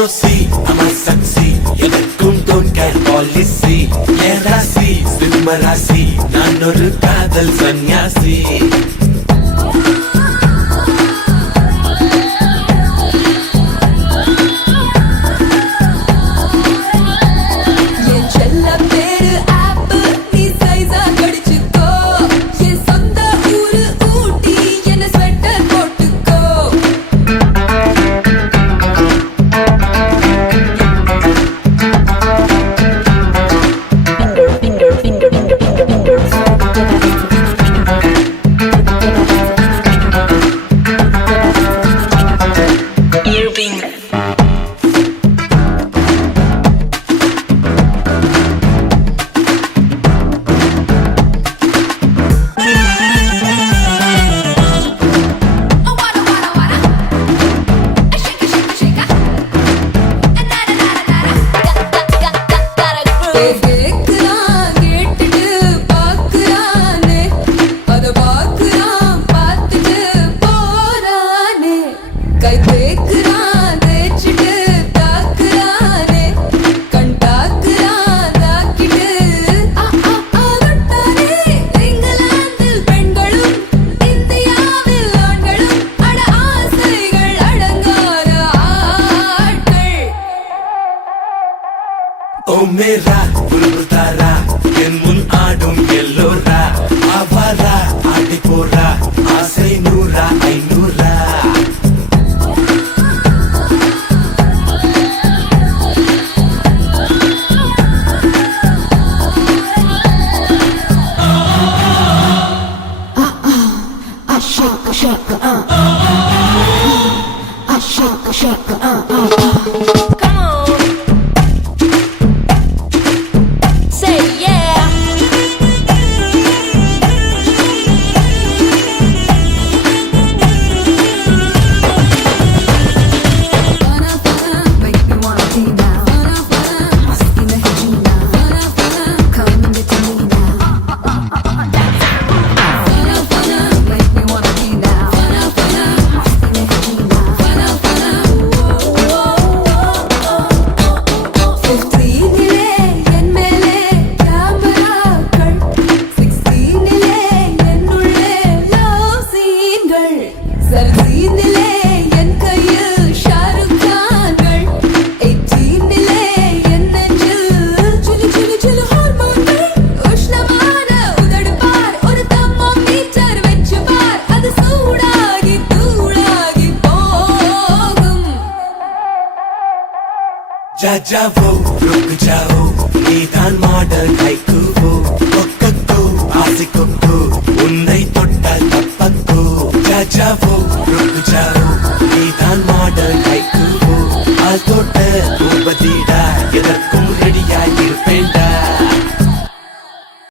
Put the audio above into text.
proceed, I must succeed. எதற்கும் don't care policy. என் ராசி சிம்ம ராசி, நான் ஒரு காதல் சன்னியாசி. ஓ மேரா புல்புதாரா, என் முன் ஆடும் எல்லோரா, ஆவாரா ஆடி போரா, ஆசை நூறா ஐநூறா. Shaka shaka shaka shaka जा जाओ रुक जाओ, நீதான் மாடல் கைக்குவோ, கொக்கோ ஆசிக்கோ, உன்னை தொட்டால் தப்பக்கோ. जा जाओ रुक जाओ, நீதான் மாடல் கைக்குவோ, ஆல் தொட்ட